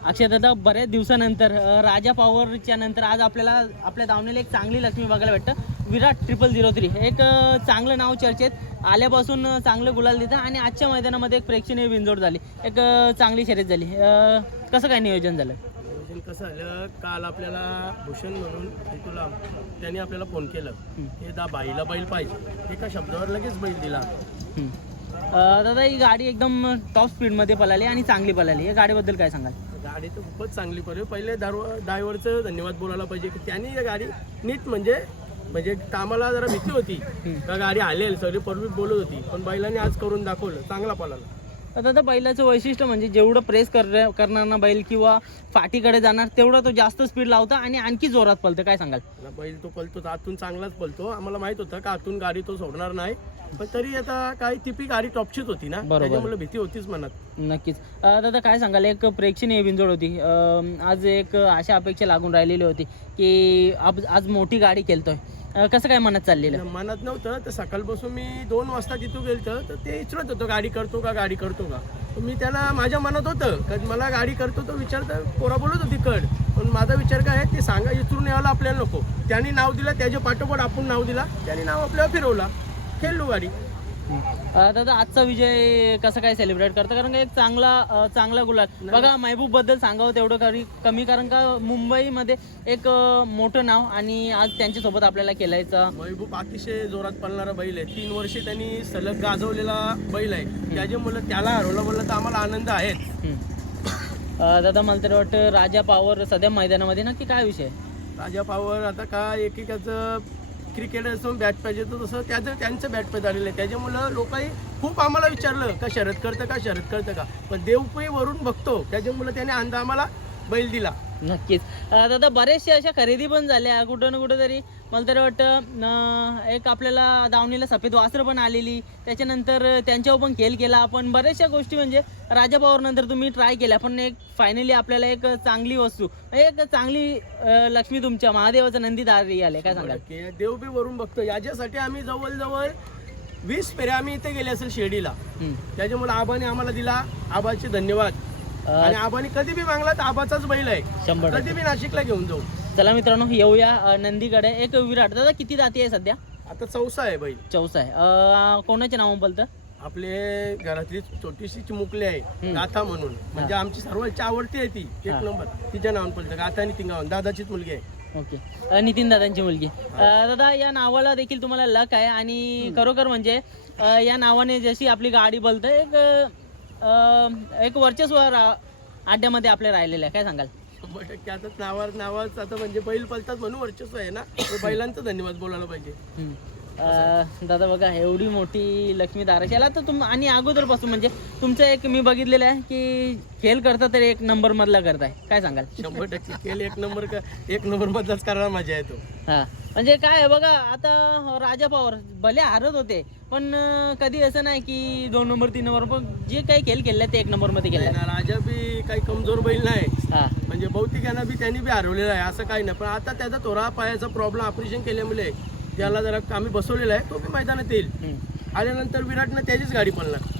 अक्षय दादा, बऱ्याच दिवसानंतर राजा पॉवरच्या नंतर आज आपल्याला आपल्या दावणीला एक चांगली लक्ष्मी बघायला भेटतं. विराट 0003 एक चांगलं नाव चर्चेत आल्यापासून चांगलं गुलाल देतं आणि आजच्या मैदानामध्ये एक प्रेक्षणीय बिनजोड झाली, एक चांगली शर्यत झाली. कसं काय नियोजन झालं? नियोजन कसं झालं, काल आपल्याला भूषण म्हणून तुला त्यांनी आपल्याला फोन केलं की बाईला बैल पाहिजे, एका शब्दावर लगेच बैल दिला. दादा, ही गाडी एकदम टॉप स्पीडमध्ये पळाली आणि चांगली पळाली. या गाडीबद्दल काय सांगाल? गाडी तर खूपच चांगली पडली. पहिले ड्रायव्हरचं धन्यवाद बोलायला पाहिजे की त्यांनी ही गाडी नीट म्हणजे कामाला जरा भीती होती का गाडी हलेल, सगळी पूर्वी बोलत होती, पण बैलांनी आज करून दाखवलं, चांगला पळाला. दादा, बैलाचं वैशिष्ट्य म्हणजे जेवढं प्रेस करणार ना बैल किंवा फाटीकडे जाणार तेवढा तो जास्त स्पीड लावता आणि आणखी जोरात पळतं. काय सांगाल? बैल तो पळतो, आतून चांगलाच पळतो. आम्हाला माहित होतं का आतून गाडी तो सोडणार नाही, पण तरी आता काही ती गाडी टॉपचीच होती ना, त्याच्यामुळे भीती होतीच मनात. नक्कीच. दादा, काय सांगाल? एक प्रेक्षणीय बिनजोड होती. आज एक अशा अपेक्षा लागून राहिलेली होती की आज मोठी गाडी खेळतोय. कसं काय मनात चाललेलं? मनात नव्हतं तर सकाळपासून मी 2 वाजता तिथून गेलतो तर ते विचारत होतं गाडी करतो का. मी त्याला माझ्या मनात होतं का मला गाडी करतो तो विचारतं, पोरा बोलत होती कड, पण माझा विचार काय आहे ते सांगा, इथून यायला आपल्याला नको. त्यांनी नाव दिलं, त्याच्या पाठोपाठ आपण नाव दिला, त्यांनी नाव आपल्याला फिरवला, खेळलो गाडी. दादा, आजचा विजय कसं काय सेलिब्रेट करतं? कारण का एक चांगला गुलाल बघा, महबूब बद्दल सांगावं तेवढं कमी, कारण का मुंबईमध्ये एक मोठं नाव आणि आज त्यांच्यासोबत आपल्याला खेळायचं. महबूब अतिशय जोरात पळणारा बैल आहे, 3 वर्षे त्यांनी सलग गाजवलेला बैल आहे, त्याच्यामुळे त्याला हरवलं बोललं तर आम्हाला आनंद आहे. दादा, मला तर वाटतं राजा पॉवर सध्या मैदानामध्ये नक्की काय विषय? राजा पॉवर आता काय एकेकाचं क्रिकेट असं बॅट पाहिजे, तर तसं त्यांचं बॅट पाहिजे झालेलं आहे, त्याच्यामुळं लोकांनी खूप आम्हाला विचारलं का शर्यत करतं का, पण देवपै वरून बघतो, त्याच्यामुळं त्याने आम्हाला बैल दिला. नक्कीच. दादा, बरेचशा अशा खरेदी पण झाल्या कुठं ना कुठं तरी. मला तर वाटतं एक आपल्याला दावणीला सफेद वासरं पण आलेली, त्याच्यानंतर त्यांच्यावर पण खेळ केला आपण. बऱ्याचशा गोष्टी म्हणजे राजा पॉवर नंतर तुम्ही ट्राय केल्या, पण एक फायनली आपल्याला एक चांगली वस्तू, एक चांगली लक्ष्मी तुमच्या महादेवाचा नंदी दारी आले. काय सांगाल? देवपै वरून बघतो, याच्यासाठी आम्ही जवळजवळ 20 फेऱ्या आम्ही इथे गेले असेल शिर्डीला, त्याच्यामुळे आबाने आम्हाला दिला, आबाचे धन्यवाद. आणि आबाने कधी बी मागला तर आबाचाच बैल आहे, 100%. कधी बी नाशिकला घेऊन जाऊ. चला मित्रांनो, येऊया नंदीकडे. एक विराट. दादा, किती जाती आहे सध्या? आता 4 आहे बैल. 4 आहे. कोणाच्या नावावर बोलतं? आपले घरातली छोटीशी चिमुकली आहे गाथा म्हणून, म्हणजे आमची सर्वांची आवडती आहे ती, 1 नंबर. तिच्या नावानं बोलतं गाथा आणि तिंगावून, दादाचीच मुलगी आहे. ओके. नितीन दादांची मुलगी. दादा, या नावाला देखील तुम्हाला लक आहे आणि खरोखर म्हणजे या नावाने जशी आपली गाडी बोलतं एक वर्चस्व आड्यामध्ये आपले राहिलेलं आहे. काय सांगाल? 100% आता नावाच आता म्हणजे बैल पळतात म्हणून वर्चस्व आहे ना, बैलांचा धन्यवाद बोलायला पाहिजे. दादा, बघा, एवढी मोठी लक्ष्मी दाराशी आला तर आणि अगोदरपासून म्हणजे तुमचं एक मी बघितलेलं आहे की खेळ करता तर 1 नंबर मधला करताय. काय सांगाल? 100% खेळ 1 नंबर मधलाच करायला मजा येतो. हा, म्हणजे काय आहे बघा, आता राजा पॉवर भले हारत होते, पण कधी असं नाही की 2 नंबर 3 नंबर, पण जे काही खेळ खेळले ते 1 नंबर मध्ये केले. राजा बी काही कमजोर बैल नाही, हा, म्हणजे बहुतेकांना बी त्यांनी बी हरवलेला आहे असं काही नाही, पण आता त्याचा थोडा पायाचा प्रॉब्लेम ऑपरेशन केल्यामुळे त्याला जरा आम्ही बसवलेला आहे, तो बी मैदानात येईल. आल्यानंतर विराटनं त्याचीच गाडी पळणार.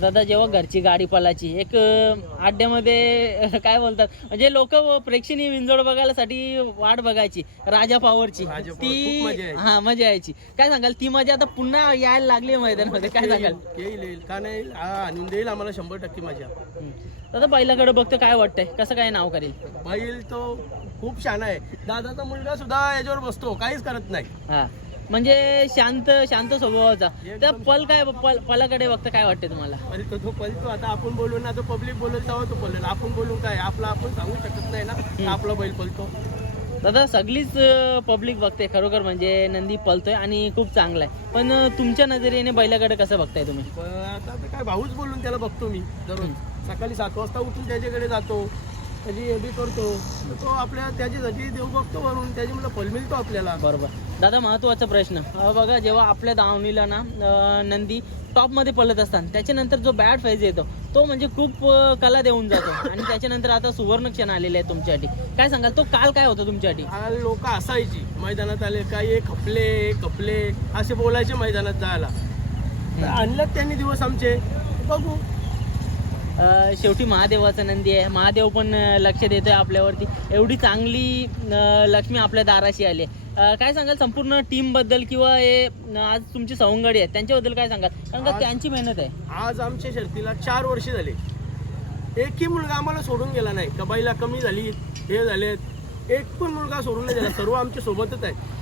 दादा, जेव्हा घरची गाडी पळायची एक अड्ड्यामध्ये काय बोलतात म्हणजे लोक प्रेक्षणीय विंजोड बघायसाठी वाट बघायची राजा पॉवरची, ती हा मजा यायची. काय सांगाल? ती मजा आता पुन्हा यायला लागली मैदानामध्ये. काय सांगाल? येईल का नाही, आणून देईल आम्हाला 100% मजा. दादा, बैलाकडे बघतो, काय वाटतंय कसं काय नाव करेल? बैल तो खूप छान आहे. दादाचा मुलगा सुद्धा याच्यावर बसतो, काहीच करत नाही. हा, म्हणजे शांत स्वभावाचा. त्या पलाकडे बघता काय वाटते तुम्हाला? अरे तो पळतो, आता आपण बोलू ना, तो पब्लिक बोलत तेव्हा तो पळेल, आपण बोलू काय, आपण सांगू शकत नाही ना आपला बैल पळतो. दादा, सगळीच पब्लिक बघते खरोखर म्हणजे नंदी पळतोय आणि खूप चांगला आहे, पण तुमच्या नजरेने बैलाकडे कसं बघताय तुम्ही? आता काय भाऊच बोलून त्याला बघतो मी दररोज. सकाळी 7 वाजता उठून त्याच्याकडे जातो, त्याची हे बी करतो, तो आपल्या त्याच्यासाठी देव बघतो वरून, त्याच्यामुळे फल मिळतो आपल्याला. बरोबर. दादा, महत्त्वाचा प्रश्न बघा, जेव्हा आपल्या दावणीला ना नंदी टॉपमध्ये पळत असतात, त्याच्यानंतर जो बॅड फेज येतो तो म्हणजे खूप कला देऊन जातो आणि त्याच्यानंतर आता सुवर्ण क्षण आलेले आहे तुमच्यासाठी. काय सांगाल? तो काल काय होतं तुमच्यासाठी? काल लोक असायची मैदानात आले काय कपले असे बोलायचे मैदानात जायला, आणलं त्यांनी दिवस आमचे, बघू शेवटी महादेवाचा नंदी आहे, महादेव पण लक्ष देतोय आपल्यावरती, एवढी चांगली लक्ष्मी आपल्या दाराशी आली आहे. काय सांगाल संपूर्ण टीमबद्दल किंवा हे आज तुमची सवंगडी आहेत त्यांच्याबद्दल काय सांगाल, कारण का त्यांची मेहनत आहे. आज आमच्या शर्तीला 4 वर्ष झाले, एकही मुलगा आम्हाला सोडून गेला नाही. कबाईला कमी झाली, हे झालेत, एक पण मुलगा सोडून नाही गेला, सर्व आमच्या सोबतच आहे.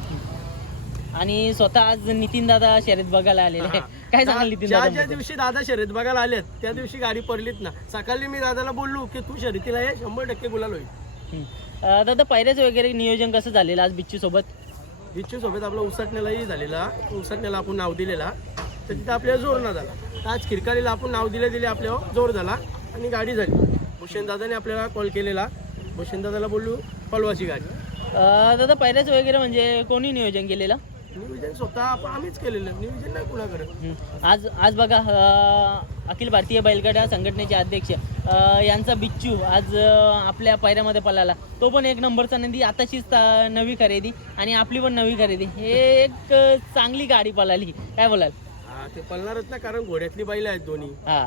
आणि स्वतः आज नितीन दादा शर्यत बघायला आलेले आहे. काय सांगाल नितीन ज्या दादा? ज्या दिवशी दादा शर्यत बघायला आलेत त्या दिवशी गाडी पडलीत ना. सकाळी मी दादाला बोललो की तू शर्यतीला ये, 100% गुलाल होईल. दादा पायऱ्याचं वगैरे नियोजन कसं झालेलं आज बिच्चू सोबत? बिच्चू सोबत आपला उसटण्यालाही झालेला, उसटण्याला आपण नाव दिलेला, तर तिथं आपल्याला जोर ना झाला. आज खिरकालीला आपण नाव दिले आपल्यावर जोर झाला आणि गाडी झाली. भूषण दादाने आपल्याला कॉल केलेला, भूषण दादाला बोललो पळवाची गाडी. दादा पायऱ्याचं वगैरे म्हणजे कोणी नियोजन केलेलं? नियोजन स्वतः आम्हीच केलेलं, नियोजन नाही कुणाकडे. आज बघा अखिल भारतीय बैलगाडा संघटनेचे अध्यक्ष यांचा बिच्चू आज आपल्या पायऱ्यामध्ये पळाला. तो पण एक नंबरचा नंदी, आताचीच नवी खरेदी आणि आपली पण नवी खरेदी. हे एक चांगली गाडी पळाली, काय बोलाल? हा, ते पळणारच ना, कारण घोड्यातली बैल आहेत दोन्ही. हा,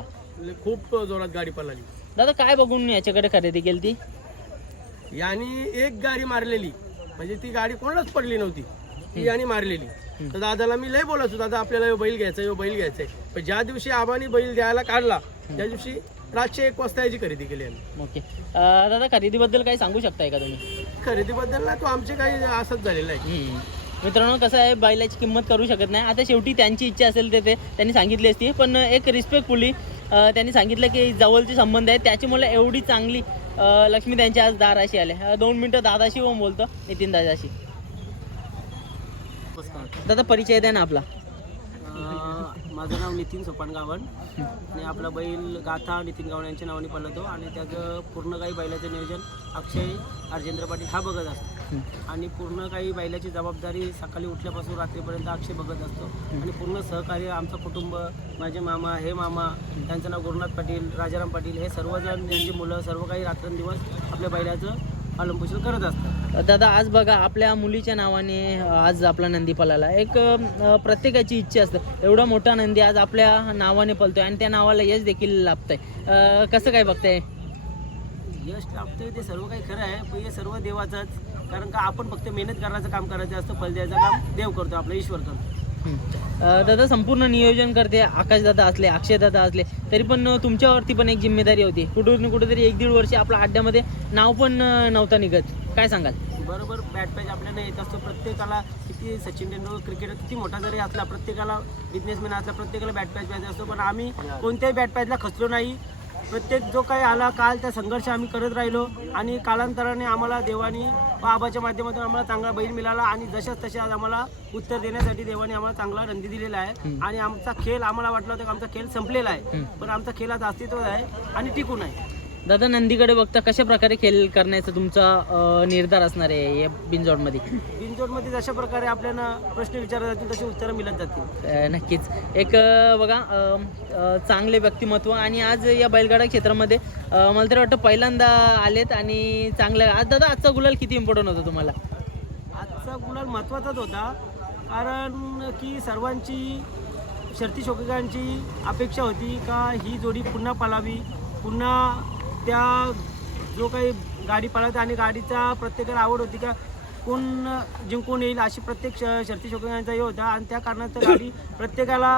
खूप जोरात गाडी पळाली. दादा काय बघून याच्याकडे खरेदी केली ती? यानी एक गाडी मारलेली, म्हणजे ती गाडी कोणालाच पडली नव्हती, ती यानी मारलेली. तर दादाला मी लय बोलायचो, दादा आपल्याला ह्यो बैल घ्यायचा, ह्यो बैल घ्यायचाय. पण ज्या दिवशी आबानी बैल द्यायला काढला त्या दिवशी रातचे 1 वाजता याची खरेदी केली आम्ही. ओके दादा खरेदीबद्दल काही सांगू शकताय का तुम्ही? खरेदीबद्दल ना, तो आमचे काही असंच झालेलं आहे. मित्रांनो कसं आहे, बैलाची किंमत करू शकत नाही. आता शेवटी त्यांची इच्छा असेल ते त्यांनी सांगितली असती, पण एक रिस्पेक्टफुली त्यांनी सांगितलं की जवळचे संबंध आहेत, त्याच्यामुळे एवढी चांगली लक्ष्मी त्यांच्या आज दाराशी आले. 2 मिनटं दादाशी पण बोलतो, नितीन दादाशी. दादा परिचय द्या ना आपला. माझं नाव नितीन सोपान गावण आणि आपला बैल गाथा नितीन गावण यांच्या नावाने पळतो आणि त्याचं पूर्ण काही बैलाचं नियोजन अक्षय राजेंद्र पाटील हा बघत असतो आणि पूर्ण काही बैलाची जबाबदारी सकाळी उठल्यापासून रात्रीपर्यंत अक्षय बघत असतो आणि पूर्ण सहकार्य आमचं कुटुंब, माझे मामा, हे मामा, त्यांचं नाव गुरुनाथ पाटील, राजाराम पाटील, हे सर्वजण त्यांची मुलं सर्व काही रात्रंदिवस आपल्या बैलाचं पालनपोषण करत असतात. दादा आज बघा आपल्या मुलीच्या नावाने आज आपला नंदी पळाला. एक प्रत्येकाची इच्छा असते, एवढा मोठा नंदी आज आपल्या नावाने पळतोय आणि त्या नावाला यश देखील लाभतंय. कसं काय बघताय? यश लाभतंय ते सर्व काही खरं आहे, पण हे सर्व देवाचंच, कारण का आपण फक्त मेहनत करण्याचं काम करायचं असतं, फल द्यायचं काम देव करतो, आपला ईश्वर करतो. दादा संपूर्ण नियोजन करते आकाशदादा असले, अक्षयदादा असले, तरी पण तुमच्यावरती पण एक जिम्मेदारी होती. कुठेतरी 1-1.5 वर्ष आपल्या अड्ड्यामध्ये नाव पण नव्हतं निघत, काय सांगाल? बरोबर, बॅट पॅच आपल्याला येत असतो. प्रत्येकाला किती सचिन तेंडुलकर क्रिकेटर किती मोठा जरी असला, प्रत्येकाला बिझनेसमॅन असला, प्रत्येकाला बॅट पॅच पाहिजे असतो, पण आम्ही कोणत्याही बॅट पॅचला खचलो नाही. प्रत्येक जो काही आला काल त्या संघर्ष आम्ही करत राहिलो आणि कालांतराने आम्हाला देवानी व आबाच्या माध्यमातून आम्हाला चांगला बैल मिळाला आणि जशाच तसे आज आम्हाला उत्तर देण्यासाठी देवाने आम्हाला चांगला नंदी दिलेला आहे. आणि आमचा खेळ, आम्हाला वाटलं होतं की आमचा खेळ संपलेला आहे, पण आमचा खेळ आज अस्तित्वात आहे आणि टिकून आहे. दादा नंदीकडे बघता कशा प्रकारे खेळ करण्याचा तुमचा निर्धार असणार आहे या बिनजोडमध्ये? बिनजोडमध्ये जशा प्रकारे आपल्याला प्रश्न विचारले जातील तशी उत्तरं मिळत जातील. नक्कीच. एक बघा चांगले व्यक्तिमत्व आणि आज या बैलगाडा क्षेत्रामध्ये मला तर वाटतं पहिल्यांदा आलेत आणि चांगलं. आज दादा आजचा गुलाल किती इम्पॉर्टंट होता तुम्हाला? आजचा गुलाल महत्त्वाचाच होता, कारण की सर्वांची शर्ती शौकिकांची अपेक्षा होती का ही जोडी पुन्हा पळावी, पुन्हा त्या जो काही गाडी पळवते आणि गाडीचा प्रत्येकाला आवड होती का कोण जिंकून येईल अशी प्रत्येक शर्ती शौकिकांचा हे होता आणि त्या कारणात गाडी प्रत्येकाला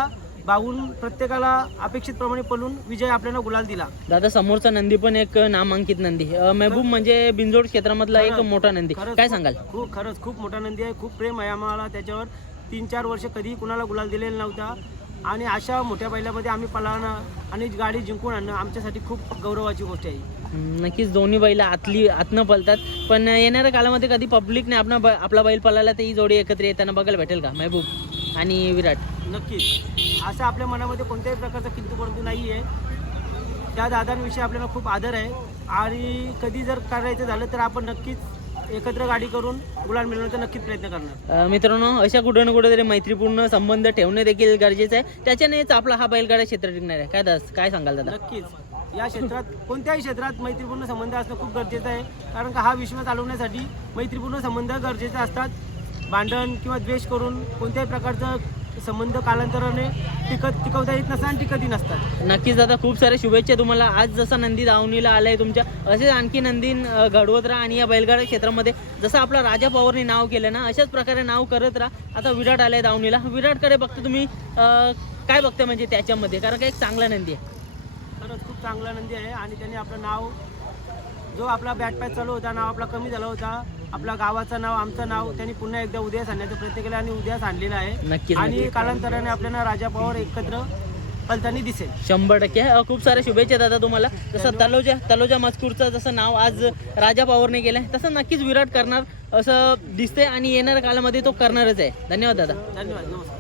भावून प्रत्येकाला अपेक्षितप्रमाणे पळून विजय आपल्याला गुलाल दिला. दादा समोरचा नंदी पण एक नामांकित नंदी, महबूब म्हणजे बिनजोड क्षेत्रामधला एक मोठा नंदी, काय सांगाल? खरंच खूप मोठा नंदी आहे, खूप प्रेम आहे आम्हाला त्याच्यावर. 3-4 वर्ष कधीही कुणाला गुलाल दिलेला नव्हता आणि अशा मोठ्या बैलामध्ये आम्ही पळणं आणि गाडी जिंकून आणणं आमच्यासाठी खूप गौरवाची गोष्ट आहे. नक्कीच दोन्ही बैल आतनं पळतात, पण येणाऱ्या काळामध्ये कधी पब्लिकने आपला बैल पळाला तर ही जोडी एकत्र येताना बघायला भेटेल का, महबूब आणि विराट? नक्कीच. असं आपल्या मनामध्ये कोणत्याही प्रकारचा किंतु परंतु नाही आहे. त्या दादांविषयी आपल्याला खूप आदर आहे आणि कधी जर करायचं झालं तर आपण नक्कीच एकत्र गाडी करून गुलाल मिळवण्याचा नक्कीच प्रयत्न करणार. मित्रांनो अशा कुठं ना कुठेतरी मैत्रीपूर्ण संबंध ठेवणे देखील गरजेचं आहे, त्याच्यानेच आपला हा बैलगाडा क्षेत्र टिकणार आहे. काय सांगाल दादा? नक्कीच. या क्षेत्रात कोणत्याही क्षेत्रात मैत्रीपूर्ण संबंध असणं खूप गरजेचं आहे, कारण का हा विश्व चालवण्यासाठी मैत्रीपूर्ण संबंध गरजेचे असतात. भांडण किंवा द्वेष करून कोणत्याही प्रकारचं संबंध कालांतराने टिकवता येत नसतात आणि टिकतही नसतात. नक्कीच दादा, खूप साऱ्या शुभेच्छा तुम्हाला. आज जसा नंदी दावणीला आलाय तुमच्या, असेच आणखी नंदी घडवत राहा आणि या बैलगाडा क्षेत्रामध्ये जसं आपला राजा पवारने नाव केलं ना, अशाच प्रकारे नाव करत राहा. आता विराट आलाय दावणीला, विराटकडे बघता तुम्ही काय बघता म्हणजे त्याच्यामध्ये, कारण का एक चांगला नंदी आहे. खरंच खूप चांगला नंदी आहे आणि त्याने आपलं नाव, जो आपला बॅट पॅच चालू होता, नाव आपला कमी झाला होता, आपल्या गावाचं नाव, आमचं नाव त्यांनी पुन्हा एकदा उदयास आणण्याचा प्रयत्न केला आणि उदयास आणलेला आहे. नक्कीच आणि नक्कीच. कालांतराने आपल्याला राजा पवार एकत्र पलतानी दिसेल. 100%. खूप साऱ्या शुभेच्छा दादा तुम्हाला. जसं तलोजा मजकूरचं जसं नाव आज राजा पवारने केलंय, तसं नक्कीच विराट करणार असं दिसतंय आणि येणाऱ्या काळामध्ये तो करणारच आहे. धन्यवाद दादा. धन्यवाद, नमस्कार.